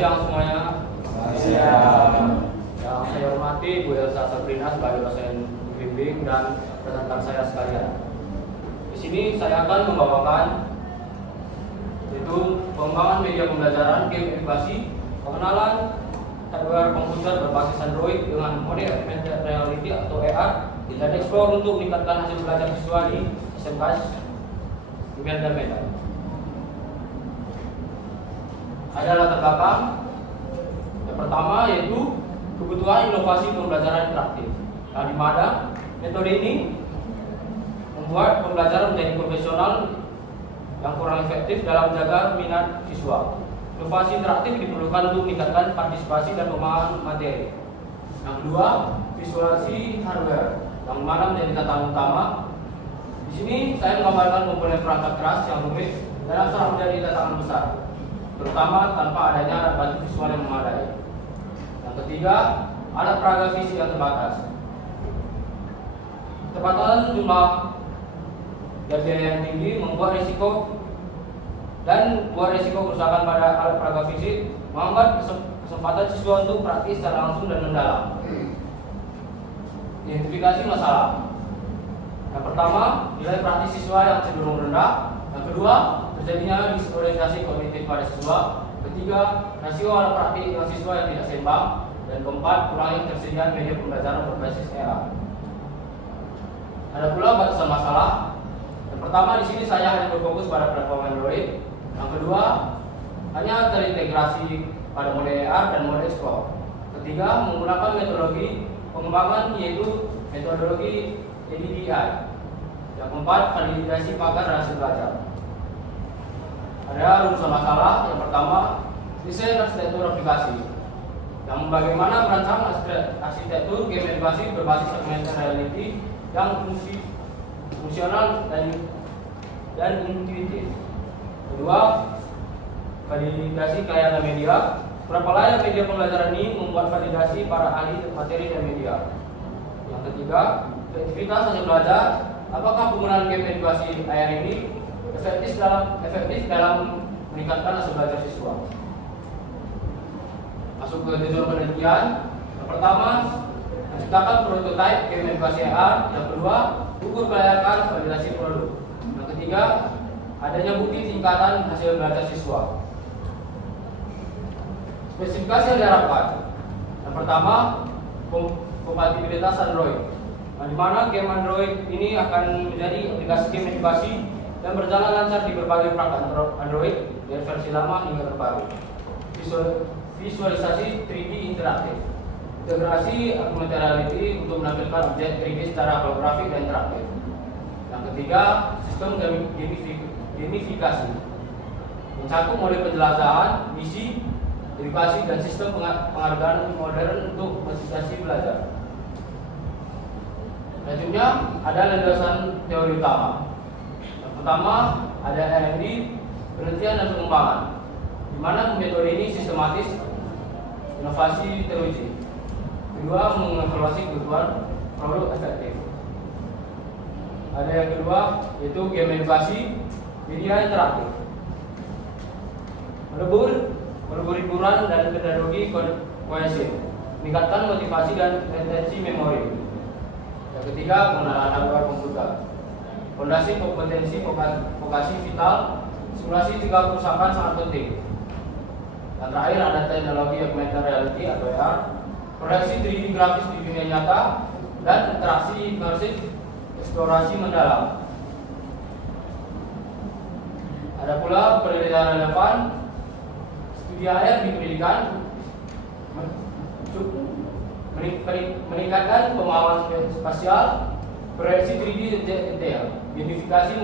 siang semuanya. Siang. Yang saya hormati Bu Elsa Sabrina sebagai dosen pembimbing dan rekan-rekan saya sekalian. Di sini saya akan membawakan yaitu pengembangan media pembelajaran game edukasi, pengenalan hardware komputer berbasis Android dengan mode augmented reality atau AR, dan explore untuk meningkatkan hasil belajar siswa di SMK dan Medan. Ada latar belakang. Yang pertama yaitu kebutuhan inovasi pembelajaran interaktif. Nah, di mana metode ini membuat pembelajaran menjadi profesional yang kurang efektif dalam menjaga minat siswa. Inovasi interaktif diperlukan untuk meningkatkan partisipasi dan pemahaman materi. Yang kedua, visualisasi hardware, yang mana menjadi tantangan utama. Di sini saya menggambarkan komponen perangkat keras yang rumit dan sangat menjadi tantangan besar, terutama tanpa adanya alat bantu visual yang memadai. Yang ketiga, alat peraga fisik yang terbatas. Keterbatasan jumlah dan biaya yang tinggi membuat risiko kerusakan pada alat peraga fisik, menghambat kesempatan siswa untuk praktis secara langsung dan mendalam. Identifikasi masalah. Yang pertama, nilai praktis siswa yang cenderung rendah. Yang kedua, terjadinya disorientasi kognitif pada siswa. Ketiga, rasio alat praktik dengan siswa yang tidak seimbang. Dan keempat, kurangnya ketersediaan media pembelajaran berbasis AR. Ada pula batasan masalah. Yang pertama, di sini saya hanya berfokus pada platform Android. Yang kedua, hanya terintegrasi pada mode AR dan mode Explore. Ketiga, menggunakan metodologi pengembangan yaitu metodologi ADDI. Yang keempat, validasi pagar dan hasil belajar. Ada rumusan masalah. Yang pertama, desain arsitektur aplikasi. Yang bagaimana merancang arsitektur game edukasi berbasis augmented reality yang fungsional dan intuitif. Kedua, validasi kelayakan media. Berapa layak media pembelajaran ini membuat validasi para ahli materi dan media. Yang ketiga, efektivitas hasil belajar. Apakah penggunaan game edukasi AR ini efektif dalam meningkatkan hasil belajar siswa? Masuk ke tujuan penelitian. Yang pertama, menciptakan prototipe game edukasi AR. Yang kedua, ukur kelayakan validasi produk. Yang ketiga, adanya bukti tingkatan hasil belajar siswa. Spesifikasi yang diharapkan. Yang pertama, kompatibilitas Android. Di mana game Android ini akan menjadi aplikasi game edukasi dan berjalan lancar di berbagai perangkat Android dari versi lama hingga terbaru. Visualisasi 3D interaktif. Integrasi augmented reality untuk menampilkan objek 3D secara holografik dan interaktif. Yang ketiga, sistem gamifikasi. Mencakup mode penjelasan, misi, edukasi dan sistem penghargaan modern untuk motivasi belajar. Selanjutnya ada landasan teori utama. Yang pertama ada R&D, penelitian dan pengembangan, di mana metode ini sistematis, inovasi teruji. Kedua, mengevaluasi kebutuhan produk efektif. Ada yang kedua yaitu game edukasi, media interaktif. Melebur hiburan dan pedagogi kohesif, meningkatkan motivasi dan retensi memori. Yang ketiga, pengenalan hardware komputer. Fondasi kompetensi vokasi vital, simulasi 3 kerusakan sangat penting. Dan terakhir ada teknologi augmented reality atau AR, proyeksi 3D grafis di dunia nyata, dan interaksi imersif, eksplorasi mendalam. Ada pula penelitian relevan, studi AR di pendidikan, meningkatkan pemahaman spasial, proyeksi 3D detail, gamifikasi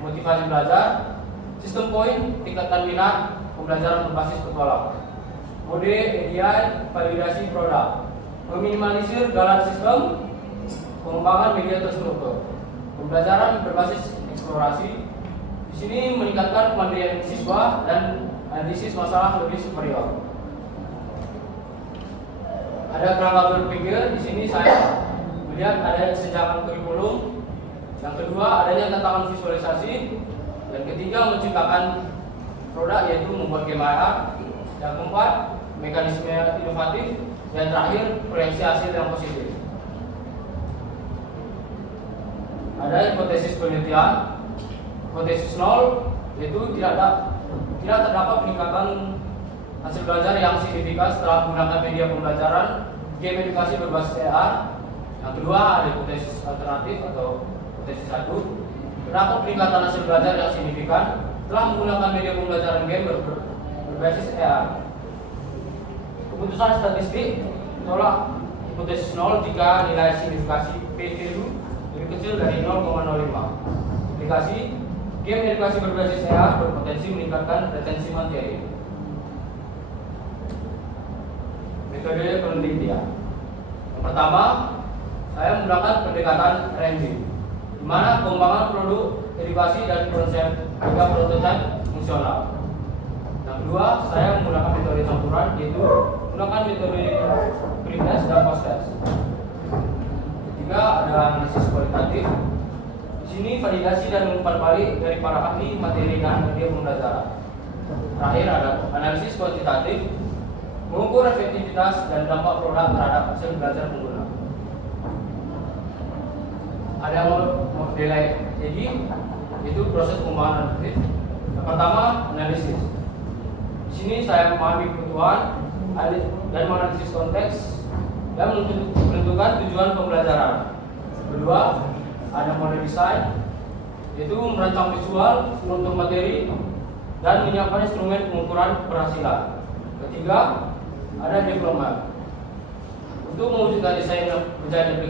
motivasi belajar, sistem poin, tingkatkan minat, pembelajaran berbasis petualang, mode ADI, validasi produk, meminimalisir galan sistem, pengembangan media terstruktur, pembelajaran berbasis eksplorasi. Di sini meningkatkan kemandirian siswa dan analisis masalah lebih superior. Ada kerangka berpikir. Di sini saya melihat ada kesenjangan kurikulum. Yang kedua, adanya tantangan visualisasi. Yang ketiga, menciptakan produk yaitu membuat game AR. Yang keempat, mekanisme inovatif. Dan terakhir, proyeksi hasil yang positif. Ada hipotesis penelitian. Hipotesis 0 yaitu tidak terdapat peningkatan hasil belajar yang signifikan setelah menggunakan media pembelajaran game edukasi berbasis AR. Yang kedua, ada hipotesis alternatif atau hipotesis 1. Terdapat peningkatan hasil belajar yang signifikan setelah menggunakan media pembelajaran game berbasis AR. Keputusan statistik tolak hipotesis 0 jika nilai signifikasi p-value lebih kecil dari 0,05. Aplikasi game edukasi berbasis AR berpotensi meningkatkan retensi materi. Metode penelitian. Yang pertama, saya menggunakan pendekatan R&D, di mana pengembangan produk edukasi dan konsep hingga prototipe fungsional. Yang kedua, saya menggunakan metode campuran, yaitu menggunakan metode pre-test dan post-test. Ketiga, ada analisis kualitatif. Di sini validasi dan umpan balik dari para ahli materi dan media pembelajaran. Terakhir, ada analisis kuantitatif, mengukur efektivitas dan dampak produk terhadap hasil belajar pengguna. Ada model EDI, yaitu proses pengembangan adaptif. Yang pertama, analisis. Di sini saya memahami kebutuhan dan menganalisis konteks dan menentukan tujuan pembelajaran. Kedua, ada model desain, yaitu merancang visual, struktur materi, dan menyiapkan instrumen pengukuran keberhasilan. Ketiga, ada development, untuk mewujudkan desain menjadi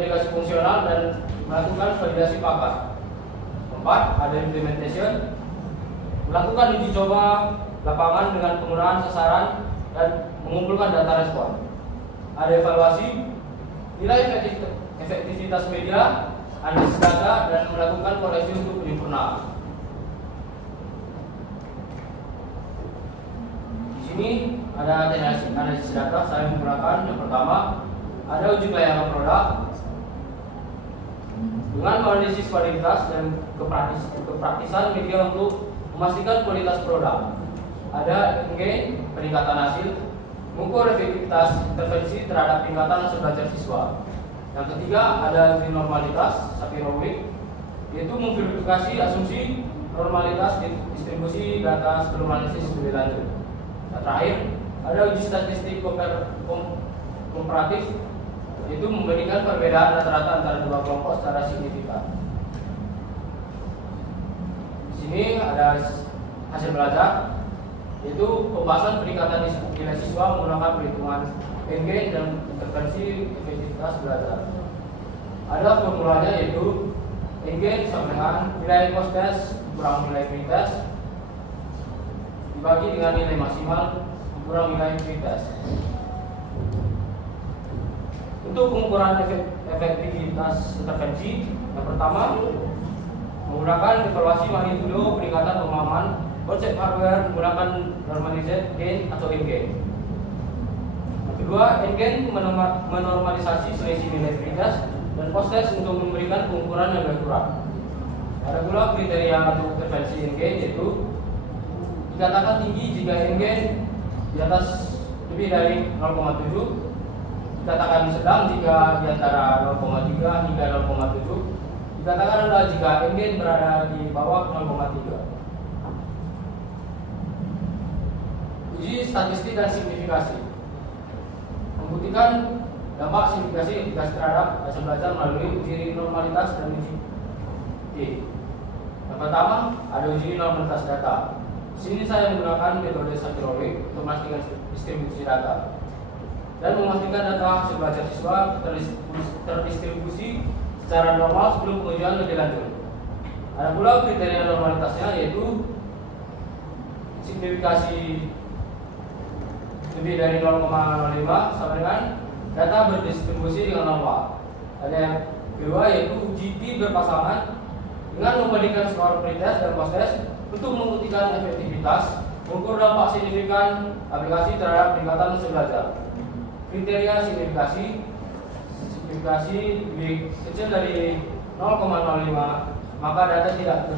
aplikasi fungsional dan melakukan validasi paket. Keempat, ada implementation, melakukan uji coba lapangan dengan penggunaan sasaran dan mengumpulkan data respon. Ada evaluasi, nilai efektivitas media, analisis data, dan melakukan koreksi untuk penyempurnaan. Di sini ada analisis data. Saya menggunakan yang pertama, ada uji kelayakan produk dengan menganalisis kualitas dan kepraktisan media untuk memastikan kualitas produk. Ada engage, peningkatan hasil, mengukur efektivitas intervensi terhadap peningkatan hasil belajar siswa. Yang ketiga, ada normalitas, Sapir-Whorf, yaitu memverifikasi asumsi normalitas distribusi data sebelum analisis lebih lanjut. Yang terakhir, ada uji statistik komparatif, yaitu membandingkan perbedaan rata-rata antara dua kelompok secara signifikan. Di sini ada hasil belajar, yaitu pembahasan peningkatan nilai siswa menggunakan perhitungan engage dan intervensi efektivitas belajar. Ada formulanya, yaitu engage sama dengan nilai post-test kurang nilai pre-test dibagi dengan nilai maksimal kurang nilai pre-test. Untuk pengukuran efektivitas intervensi, yang pertama menggunakan evaluasi magnitudo peningkatan pemahaman konsep hardware menggunakan normalized gain atau N-gain. Yang kedua, N-gain menormalisasi selisih nilai pre-test dan post-test untuk memberikan pengukuran yang lebih akurat. Ada pula kriteria untuk intervensi N-gain, yaitu dikatakan tinggi jika N-gain di atas lebih dari 0,7, dikatakan sedang jika di antara 0,3 hingga 0,7, dikatakan rendah jika N-gain berada di bawah 0,3. Uji statistik dan signifikasi, membuktikan dampak signifikasi terhadap hasil belajar melalui uji normalitas dan uji T. Yang pertama, ada uji normalitas data. Di sini saya menggunakan metode Sapir-Whorf untuk memastikan distribusi data dan memastikan data hasil belajar siswa terdistribusi secara normal sebelum pengujian lebih lanjut. Ada pula kriteria normalitasnya, yaitu signifikasi lebih dari 0,05 sama dengan data berdistribusi dengan normal. Ada yang kedua, yaitu GT berpasangan dengan membandingkan skor pre-test dan post-test untuk membuktikan efektivitas, mengukur dampak signifikan aplikasi terhadap peningkatan hasil belajar. Kriteria signifikasi lebih kecil dari 0,05, maka data tidak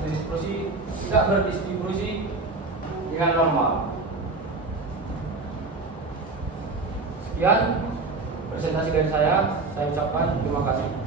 berdistribusi dengan normal. Sekian presentasi dari saya ucapkan terima kasih.